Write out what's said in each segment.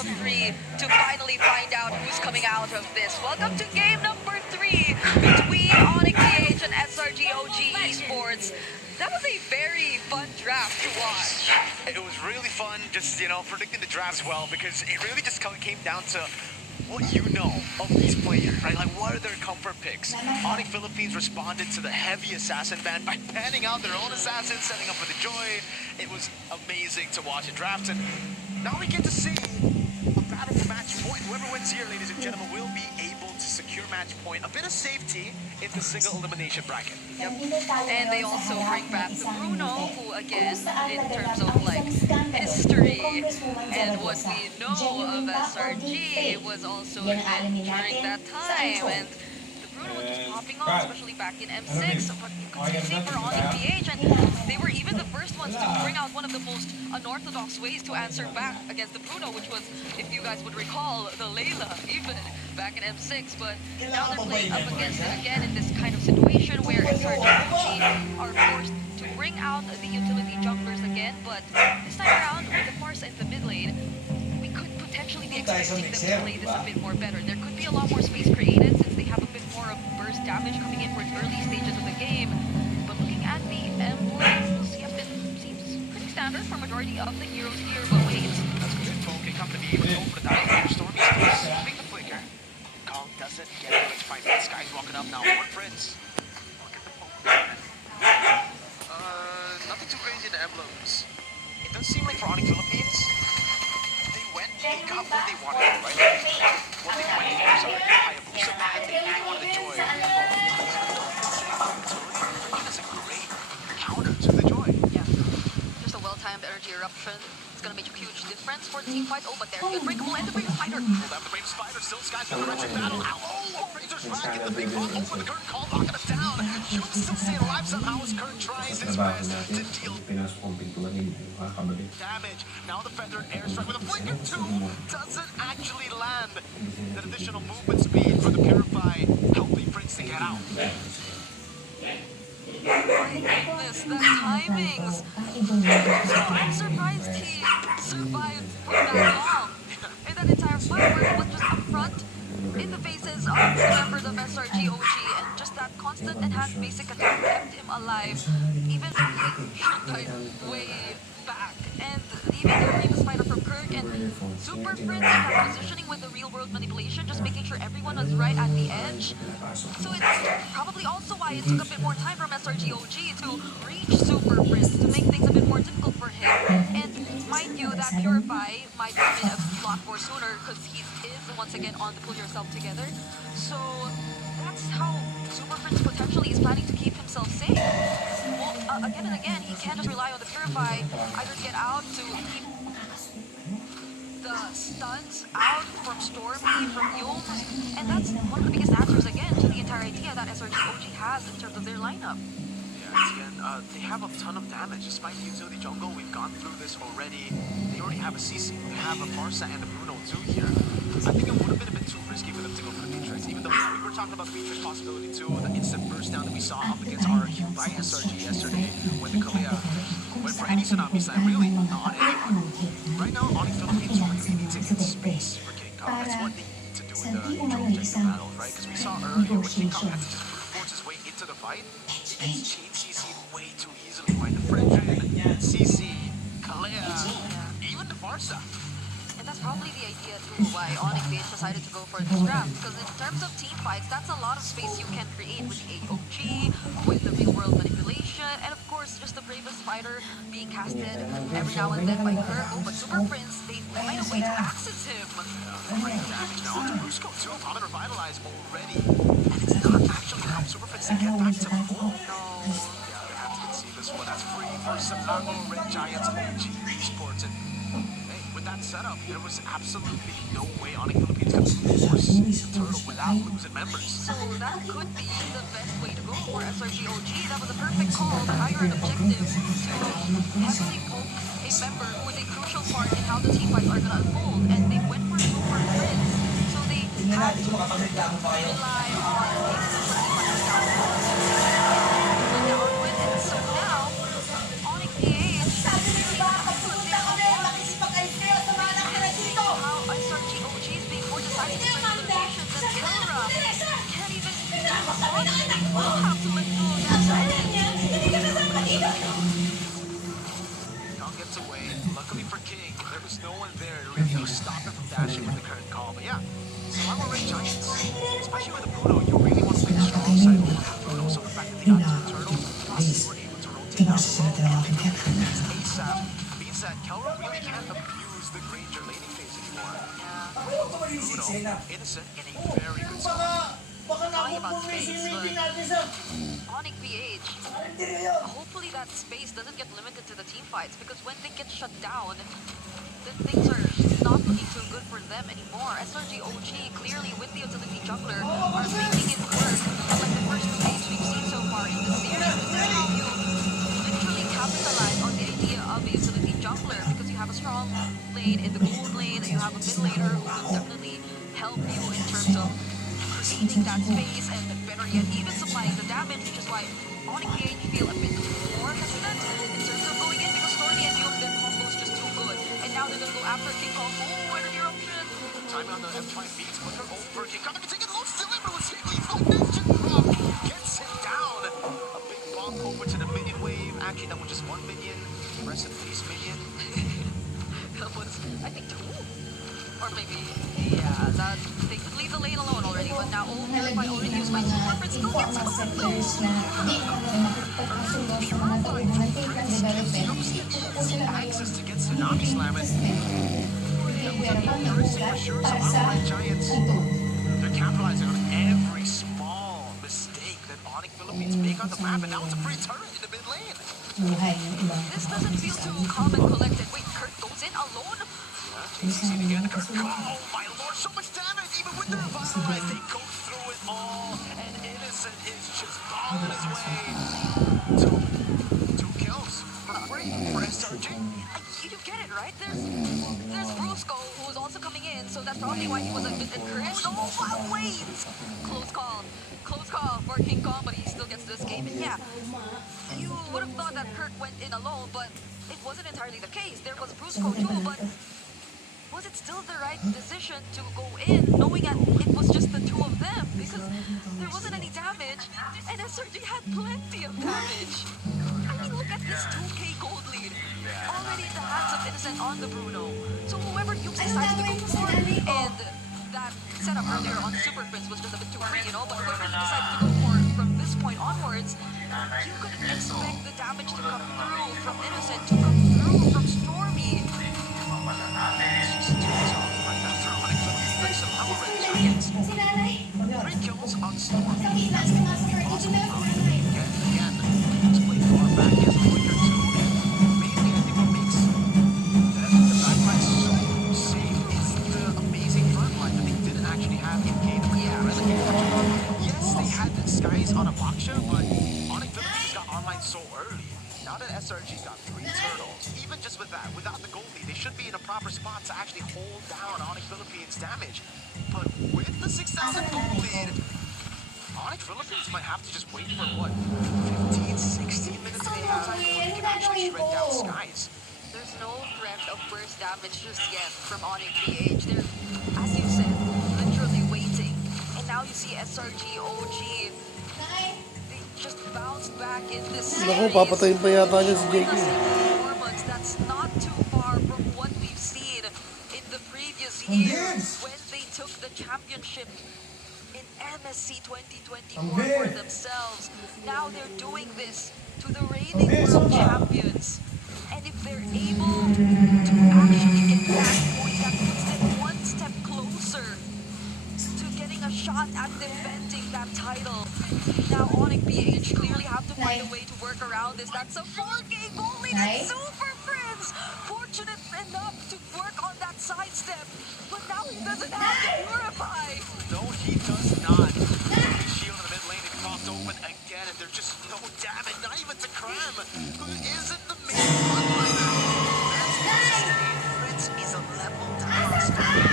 of 3 to finally find out who's coming out of this. Welcome to game number 3 between OnicPH and SRGOG Esports. That was a very fun draft to watch. It was really fun just, predicting the drafts well, because it really just came down to what you know of these players, right? Like, what are their comfort picks? Onyx Philippines responded to the heavy assassin ban by panning out their own assassins, setting up for the Joy. It was amazing to watch the drafts, and now we get to see a battle for match point. Whoever wins here, ladies and gentlemen, will be able to secure match point. A bit of safety in the single elimination bracket. Yep. And they also bring back the Bruno, who again, in terms of like history and what we know of SRG, was also during that time. And the Bruno was just popping off, especially back in M6. But you could see for OnicPH, and they were even the first ones to bring out one of the most unorthodox ways to answer back against the Bruno, which was, if you guys would recall, the Layla, even back in M6. But now they're playing up against it again in this kind of situation where SRGOG are forced to bring out the utility junglers again. But this time around, with the Farsa in the mid lane, we could potentially be expecting them to play this a bit more better. There could be a lot more space created since they have a bit more of burst damage coming in for its early stages of the game. But looking at the emblems, yep, it seems pretty standard for majority of the heroes here. But wait, that's good. Okay, come to me with over the dive. Stormy's receiving the flicker. Kong doesn't get it. Let's find this guy's walking up now. One Prince. Look at the phone. Nothing too crazy in the emblems. It does seem like for Onyx Philippines, they got what they wanted, right? What they went for, sorry, Hayabusa, and they wanted the Joy. It's a great counter to the Joy. Yeah, just a well-timed energy eruption. It's gonna make a huge difference for the team fight. Oh, but there's the Unbreakable and the Brave Spider. Hold out the Brave Spider, still Sky's for the wretched battle. Oh, Fraser's back in the big bomb over the current call, knocking us down. Should still stay alive somehow as Kurt tries his best to deal damage. Now the feathered airstrike with a flicker too doesn't actually land. That additional movement speed for the Purify helping Prince to get out. My goodness, the timings. I'm surprised he survived for that long. In that entire fight where he was just up front, in the faces of the members of SRGOG, and just that constant enhanced basic attack kept him alive, even though he died way back. And even the Brave Spider from Kirk and Super Prince, that positioning with the real-world manipulation, just making sure everyone was right at the edge. So it's probably also why it took a bit more time from SRGOG to reach Super Prince, to make things a bit more difficult for him. And mind you, that Purify might have been a lot more sooner, because he is once again on the Pull Yourself Together. So that's how Super Prince potentially is planning to keep himself safe. Well, again and again, he can't just rely on the Purify, either to get out to keep the stuns out from Stormy, from Yules, and that's one of the biggest answers again to the entire idea that SRGOG has in terms of their lineup. Yeah, again, they have a ton of damage despite the utility jungle. We've gone through this already. They already have a CC, they have a Farsa and a Bruno too here. I think it would have been a bit too risky for them to go for the Beatrix, even though we were talking about the Beatrix possibility too, the instant burst down that we saw up against RQ by SRG yesterday when the Kalea went for any Tsunami side, really, not anyone. Right now, Onyx Philippines really need to get space for King Kong. That's what they need to do in the neutral objective battles, right? Because we saw earlier when King Kong had to just brute force his way into the fight, he gets chain CC'd way too easily by the Fredrin, CC, Kalea, even the Farsa. And that's probably the idea too why OnicPH decided to go for this draft, because in terms of team fights, that's a lot of space you can create with the AOG, with the real world manipulation, and of course just the Bravest Spider being casted every now and then by Kirk. Oh, but Super Prince, they find a way to access him. Great damage now onto Brusco too, Common Revitalize already, and it's not actually help Super Prince to get back to full. No. Yeah, they have to concede this one. That's free for Selangor Red Giants OG Esports, and with that setup, there was absolutely no way Onyx Philippines could force Turtle without losing members. So that could be the best way to go for SRGOG. That was a perfect call to hire an objective to heavily poke a member with a crucial part in how the team fights are going to unfold. And they went for Super Prince. So they had to rely on making the team fights down with. And so now, OnicPH how up. Can't even do much. They will have to let go of that damage. Kong gets away. Luckily for King, there was no one there to really stop him from dashing with the current call. But yeah, Selangor Red Giants, especially with the Bruno, you really want to play the strong side over the Bruno. So the fact that they got two turtles, plus they were able to rotate down low and pick up these ASAP means that Kelro really can't abuse the Granger laning phase anymore. Bruno, innocent, in a very good spot. Talking about space, but OnicPH, hopefully that space doesn't get limited to the team fights, because when they get shut down, then things are not looking too good for them anymore. SRG OG, clearly with the utility jungler, are making it work, unlike the first two games we've seen so far in the series. This is how you literally capitalize on the idea of a utility jungler, because you have a strong lane in the gold lane, you have a mid laner who can definitely help you in terms of creating that space, and better yet, even supplying the damage, which is why OnicPH feel a bit more hesitant in terms of going in, because Stormy and Yuke, their combo is just too good. And now they're gonna go after King Kong. Oh, energy eruption! Time on the F5 beats, put her over. King Kong taking low, still able to see leave like Ninja Drop. Gets him down. A big bomb over to the minion wave. Actually, that was just one minion. Rest in peace, minion. That was, I think, two? Or maybe, yeah, that they could leave the lane alone already, but now if I already use my super, but still gets Access to get Tsunami slamming. For sure, some Red Giants. They're capitalizing on every small mistake that Onyx Philippines make on the map, and now it's a free turret in the mid lane. This doesn't feel too calm and collected. Wait, Kurt goes in alone? JCC again. Oh my lord, so much damage! Even with the revitalize, they go through it all, and Innocent is just bombing his way. Two kills for free for SRG. You get it, right? There's Brusco, who's also coming in, so that's probably why he was a bit encouraged. Oh, wow, wait! Close call. Close call for King Kong, but he still gets to escape. And yeah, you would have thought that Kirk went in alone, but it wasn't entirely the case. There was Brusco too, but was it still the right decision to go in, knowing that it was just the two of them? Because there wasn't any damage, and SRG had plenty of damage. I mean, look at this 2k gold lead. Already in the hands of Innocent on the Bruno. So whoever Yuke decides to go for, and that setup earlier on Super Prince was just a bit too free, you know, but whoever he decides to go for from this point onwards, you could expect the damage to come through from Innocent, to come through from Stormy. Three kills on Stormy. That's the only possible outcome. Again, just play far back as a quicker two. Mainly, I think what makes the backline so safe is the amazing front line that they didn't actually have in game 3. Yes, they had the Skies on a Baksha, but Onyx Philippines got online so early. Now that SRG got 3 turtles, even just with that, without the goalie, they should be in a proper spot to actually hold down Onyx Philippines' damage. But with the 6,000 goal lead, Onyx Philippines might have to just wait for what, 15, 16 minutes they have before they can actually shred down Skies. There's no threat of burst damage just yet from OnicPH. They're, as you said, literally waiting. And now you see SRG OG. They just bounced back in this series. Naku, papatayin pa yata niya si With JK. a performance that's not too far from what we've seen in the previous years when they took the championship in MSC 2024 for themselves. Now they're doing this to the reigning world champions. And if they're able to actually get that point, that puts them one step closer to getting a shot at defending that title. Now OnicPH clearly have to find a way to work around this. That's a 4K goal lead and Super Prince fortunate enough to work on that sidestep, but now he doesn't have to purify. No, he does not. Shield in the mid lane and crossed open again, and there's just no damage, not even to Kram, who isn't the main frontliner. Fritz is a level down Stormy.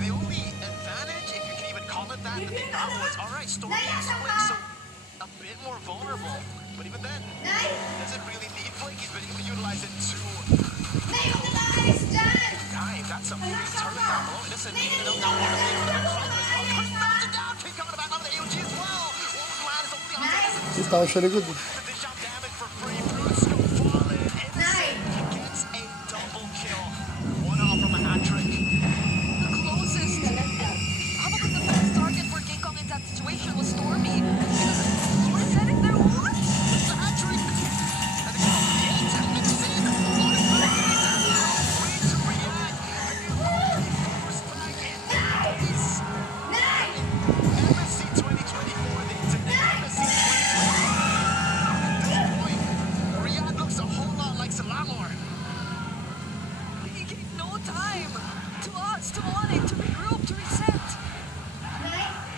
The only advantage, if you can even call it that they got was, alright, Stormy is split, so a bit more vulnerable. But even then, doesn't really need Blake. He's been able to utilize it to dive. That's a free turret down below. Innocent even though now one of the other tao siya likod. The dish out damage for free. Brutes go falling. MSC gets a double kill. One off from a hat trick. The closest. Probably the best target for King Kong in that situation was Stormy. Because Storm's heading there. What? It's a hat trick. And they go, yeah, 10 minutes in. OnicPH has no way to react. First flag in days. MSC 2024, today's MSC 2025. At this point, Riyadh looks a whole lot like Selangor. He gave no time to us, to Onik, to regroup, to reset.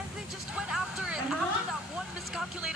And they just went after it after that one miscalculated